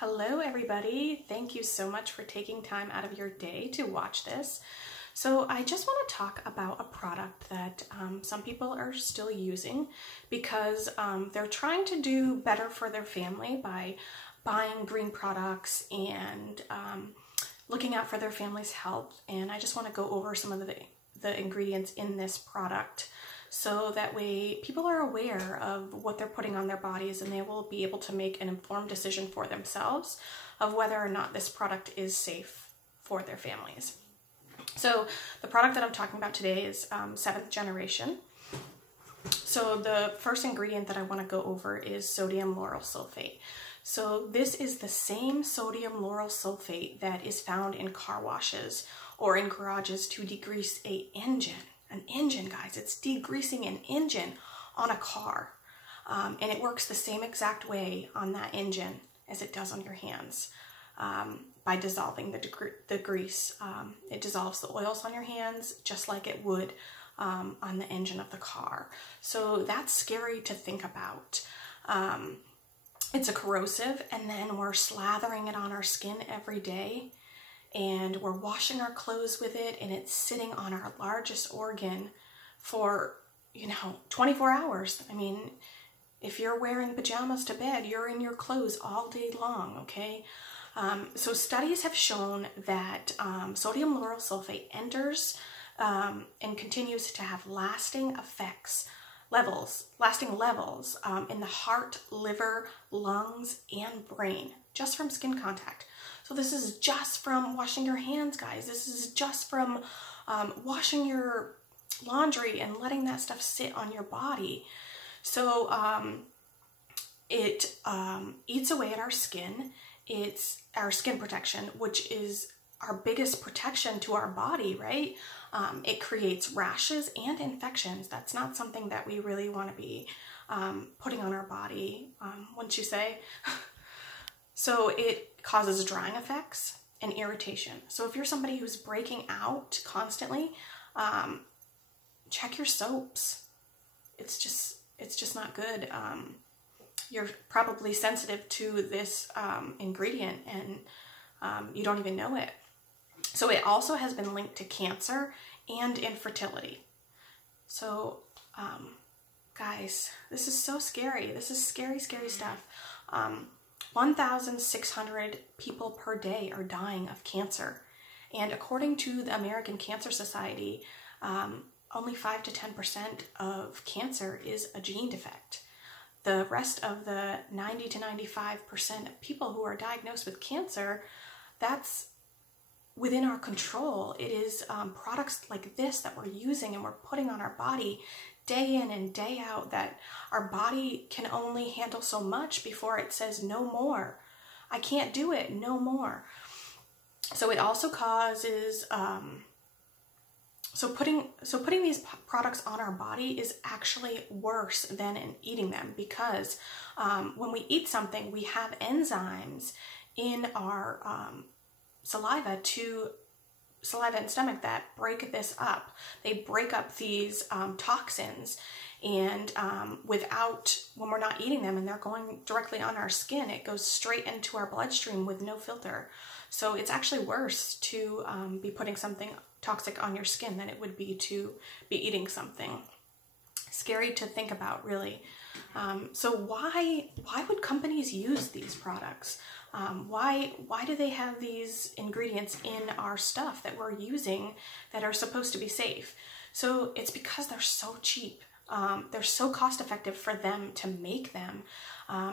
Hello everybody, thank you so much for taking time out of your day to watch this. So I just want to talk about a product that some people are still using because they're trying to do better for their family by buying green products and looking out for their family's health. And I just want to go over some of the ingredients in this product, so that way people are aware of what they're putting on their bodies and they will be able to make an informed decision for themselves of whether or not this product is safe for their families. So the product that I'm talking about today is 7th Generation. So the first ingredient that I want to go over is sodium lauryl sulfate. So this is the same sodium lauryl sulfate that is found in car washes or in garages to degrease an engine, guys. It's degreasing an engine on a car. And it works the same exact way on that engine as it does on your hands by dissolving the grease. It dissolves the oils on your hands just like it would on the engine of the car. So that's scary to think about. It's a corrosive, and then we're slathering it on our skin every day, and we're washing our clothes with it, and it's sitting on our largest organ for, 24 hours. I mean, if you're wearing pajamas to bed, you're in your clothes all day long, okay? So studies have shown that sodium lauryl sulfate enters and continues to have lasting levels in the heart, liver, lungs, and brain, just from skin contact. So this is just from washing your hands, guys. This is just from washing your laundry and letting that stuff sit on your body. So it eats away at our skin. It's our skin protection, which is our biggest protection to our body, right? It creates rashes and infections. That's not something that we really want to be putting on our body, wouldn't you say? So it causes drying effects and irritation. So if you're somebody who's breaking out constantly, check your soaps. It's just not good. You're probably sensitive to this ingredient and you don't even know it. So it also has been linked to cancer and infertility. So guys, this is so scary. This is scary, scary stuff. 1,600 people per day are dying of cancer. And according to the American Cancer Society, only 5 to 10% of cancer is a gene defect. The rest of the 90 to 95% of people who are diagnosed with cancer, that's within our control. It is products like this that we're using and we're putting on our body day in and day out that our body can only handle so much before it says no more. I can't do it, no more. So it also causes, so putting these products on our body is actually worse than eating them, because when we eat something, we have enzymes in our saliva and stomach that break this up. They break up these toxins, and when we're not eating them and they're going directly on our skin, it goes straight into our bloodstream with no filter. So it's actually worse to be putting something toxic on your skin than it would be to be eating something. Scary to think about, really. So why would companies use these products? Why do they have these ingredients in our stuff that we're using that are supposed to be safe? So it's because they're so cheap. They're so cost effective for them to make them.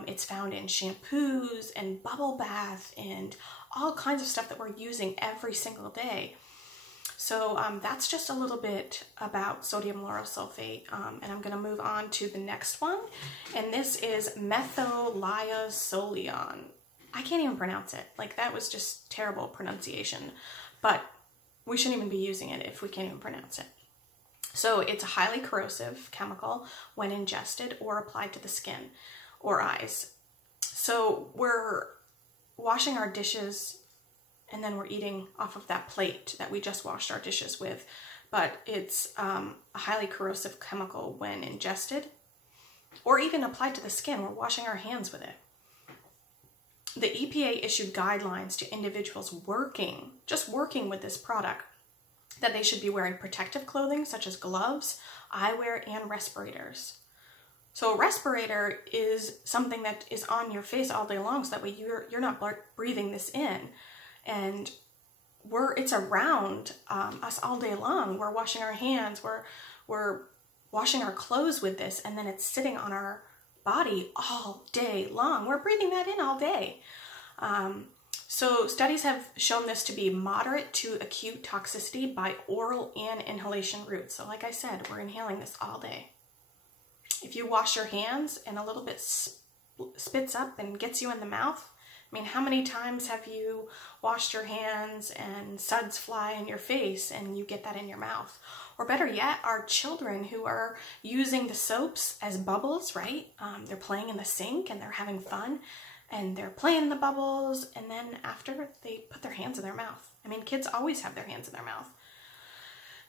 It's found in shampoos and bubble bath and all kinds of stuff that we're using every single day. So that's just a little bit about sodium lauryl sulfate, and I'm going to move on to the next one, and this is methyliazoline. I can't even pronounce it. Like, that was just terrible pronunciation, but we shouldn't even be using it if we can't even pronounce it. So it's a highly corrosive chemical when ingested or applied to the skin or eyes. So we're washing our dishes and then we're eating off of that plate that we just washed our dishes with. But it's a highly corrosive chemical when ingested or even applied to the skin. We're washing our hands with it. the EPA issued guidelines to individuals just working with this product, that they should be wearing protective clothing such as gloves, eyewear, and respirators. So a respirator is something that is on your face all day long, so that way you're not breathing this in. And it's around us all day long. We're washing our hands, we're washing our clothes with this, and then it's sitting on our body all day long. We're breathing that in all day. So studies have shown this to be moderate to acute toxicity by oral and inhalation routes. So like I said, we're inhaling this all day. If you wash your hands and a little bit spits up and gets you in the mouth, I mean, how many times have you washed your hands and suds fly in your face and you get that in your mouth? Or better yet, our children who are using the soaps as bubbles, right? They're playing in the sink and they're having fun and they're playing the bubbles, and then after they put their hands in their mouth. I mean, kids always have their hands in their mouth.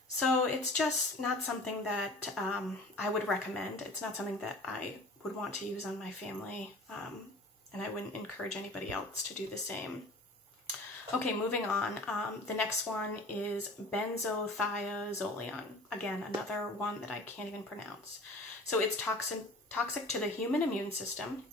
So it's just not something that I would recommend. It's not something that I would want to use on my family, and I wouldn't encourage anybody else to do the same. Okay, moving on. The next one is benzothiazolium. Again, another one that I can't even pronounce. So it's toxic to the human immune system.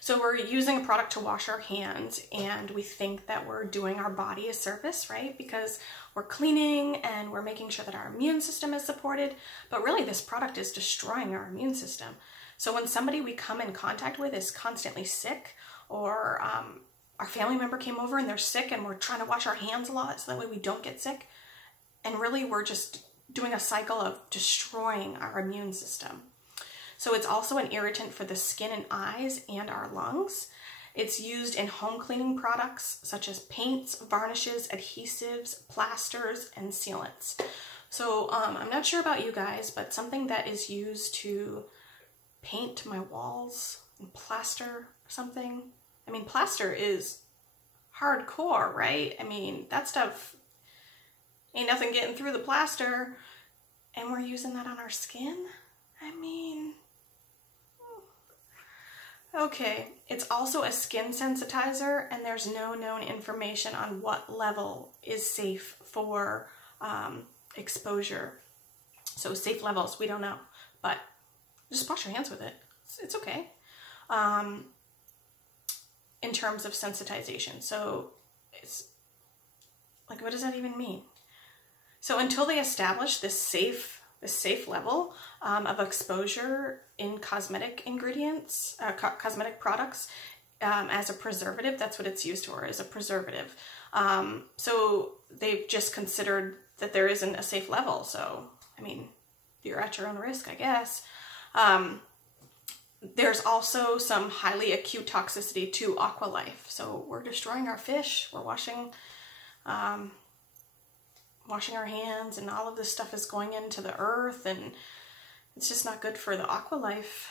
So we're using a product to wash our hands, and we think that we're doing our body a service, right? Because we're cleaning and we're making sure that our immune system is supported, but really this product is destroying our immune system. So when somebody we come in contact with is constantly sick, or our family member came over and they're sick and we're trying to wash our hands a lot so that way we don't get sick, and really we're just doing a cycle of destroying our immune system. So it's also an irritant for the skin and eyes and our lungs. It's used in home cleaning products such as paints, varnishes, adhesives, plasters, and sealants. So I'm not sure about you guys, but something that is used to paint my walls and plaster something. I mean, plaster is hardcore, right? I mean, that stuff ain't nothing getting through the plaster, and we're using that on our skin? I mean, okay. It's also a skin sensitizer, and there's no known information on what level is safe for exposure. So safe levels, we don't know, but just wash your hands with it. It's okay. In terms of sensitization. So it's like, what does that even mean? So until they establish this safe level of exposure in cosmetic ingredients, cosmetic products, as a preservative, that's what it's used for, as a preservative. So they've just considered that there isn't a safe level. So, I mean, you're at your own risk, I guess. There's also some highly acute toxicity to Aqualife. So we're destroying our fish, we're washing our hands, and all of this stuff is going into the earth, and it's just not good for the Aqualife.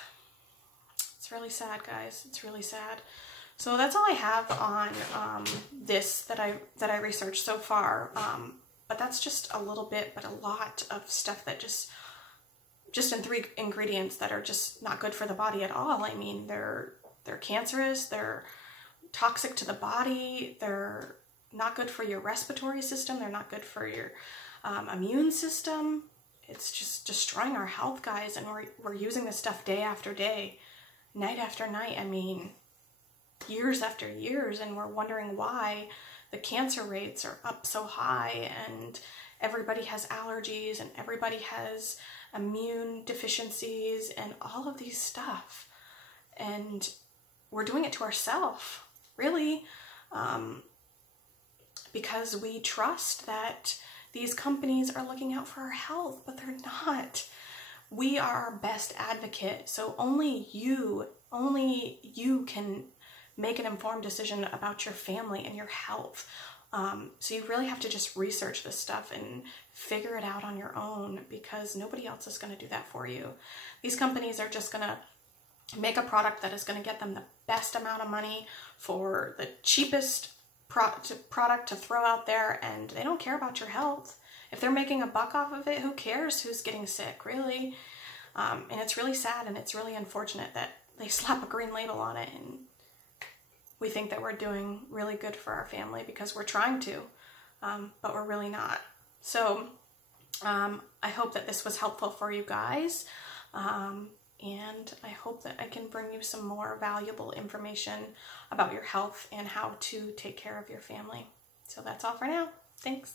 It's really sad, guys. It's really sad. So that's all I have on this that I researched so far. But that's just a little bit, but a lot of stuff that just in 3 ingredients that are just not good for the body at all. I mean, they're cancerous, they're toxic to the body, they're not good for your respiratory system, they're not good for your immune system. It's just destroying our health, guys, and we're using this stuff day after day, night after night, I mean, years after years, and we're wondering why the cancer rates are up so high, and everybody has allergies, and everybody has immune deficiencies, and all of these stuff. And we're doing it to ourselves, really, because we trust that these companies are looking out for our health, but they're not. We are our best advocate, so only you can make an informed decision about your family and your health. So you really have to just research this stuff and figure it out on your own, because nobody else is going to do that for you. These companies are just going to make a product that is going to get them the best amount of money for the cheapest product to throw out there, and they don't care about your health. If they're making a buck off of it, who cares who's getting sick, really? And it's really sad, and it's really unfortunate that they slap a green label on it, and we think that we're doing really good for our family because we're trying to, but we're really not. So I hope that this was helpful for you guys. And I hope that I can bring you some more valuable information about your health and how to take care of your family. So that's all for now. Thanks.